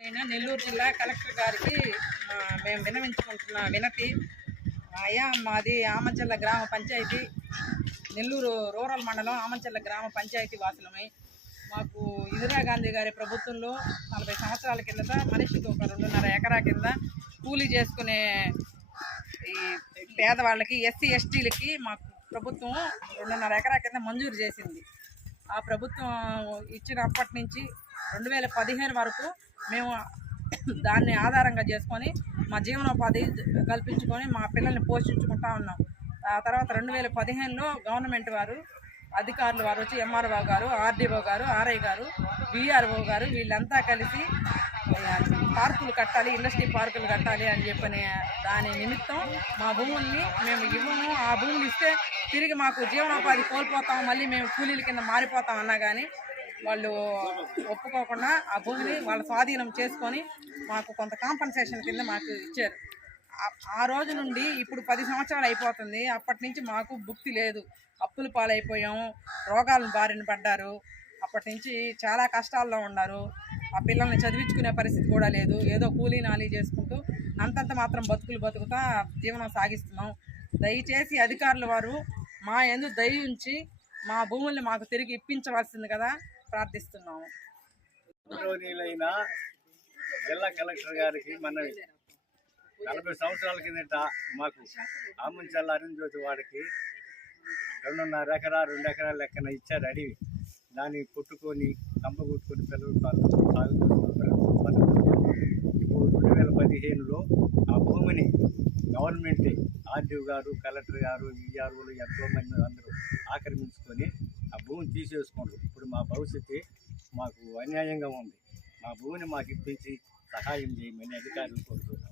నేను నెల్లూరు జిల్లా కలెక్టర్ గారికి మేము విన్నవించుకుంటున్న వినతి, అయ్యా మాది ఆమంచెల్ల గ్రామ పంచాయతీ, నెల్లూరు రూరల్ మండలం ఆమంచెల్ల గ్రామ పంచాయతీ వాసులమై మాకు ఇందిరాగాంధీ గారి ప్రభుత్వంలో 40 సంవత్సరాల కిందట మనిషికి ఒక 2.5 ఎకరా కింద కూలీ చేసుకునే ఈ పేదవాళ్ళకి ఎస్సీ ఎస్టీలకి మాకు ప్రభుత్వం 2.5 ఎకరా కింద మంజూరు చేసింది. ఆ ప్రభుత్వం ఇచ్చినప్పటి నుంచి 2015 వరకు మేము దాన్ని ఆధారంగా చేసుకొని మా జీవనోపాధి కల్పించుకొని మా పిల్లల్ని పోషించుకుంటా ఉన్నాం. ఆ తర్వాత 2015లో గవర్నమెంట్ వారు అధికారులు వారు వచ్చి ఎంఆర్ఓ గారు, ఆర్డీఓ గారు, ఆర్ఐ గారు, బీఆర్ఓ గారు వీళ్ళంతా కలిసి పార్కులు కట్టాలి, ఇండస్ట్రీ పార్కులు కట్టాలి అని చెప్పని దాని నిమిత్తం మా భూముల్ని మేము ఇవ్వము, ఆ భూములు ఇస్తే తిరిగి మాకు జీవనోపాధి కోల్పోతాం, మళ్ళీ మేము కూలీల కింద మారిపోతాం అన్నా కానీ వాళ్ళు ఒప్పుకోకుండా ఆ భూమిని వాళ్ళ స్వాధీనం చేసుకొని మాకు కొంత కాంపన్సేషన్ కింద మాకు ఇచ్చారు. ఆ రోజు నుండి ఇప్పుడు 10 సంవత్సరాలు అయిపోతుంది. అప్పటి నుంచి మాకు భుక్తి లేదు, అప్పుల పాలైపోయాము, రోగాలను బారిన పడ్డారు. అప్పటి నుంచి చాలా కష్టాల్లో ఉన్నారు. ఆ పిల్లల్ని చదివించుకునే పరిస్థితి కూడా లేదు. ఏదో కూలీ నాలీ చేసుకుంటూ అంతంత మాత్రం బతుకుతా జీవనం సాగిస్తున్నాం. దయచేసి అధికారుల వారు మా యందు దయ ఉంచి మా భూముల్ని మాకు తిరిగి ఇప్పించవలసింది కదా ప్రార్థిస్తున్నాము. జిల్లా కలెక్టర్ గారికి మనవి, 40 సంవత్సరాల కిందట మాకు ఆమంచెల్ల అరుణ్జ్యోతి వాడికి 2.5 ఎకరా 2 ఎకరాల లెక్కన ఇచ్చారు అడివి. దాన్ని కొట్టుకొని కంప కొట్టుకొని పిల్లలు ఇప్పుడు 2015లో ఆ భూమిని గవర్నమెంటే ఆర్డీఓ గారు, కలెక్టర్ గారు, ఈఆర్ఓలు ఎంతోమంది అందరూ ఆక్రమించుకొని ఆ భూమిని తీసేసుకున్నారు. ఇప్పుడు మా భవిష్యత్తు మాకు అన్యాయంగా ఉంది. మా భూమిని మాకు ఇప్పించి సహాయం చేయమని అధికారులు కోరుతున్నారు.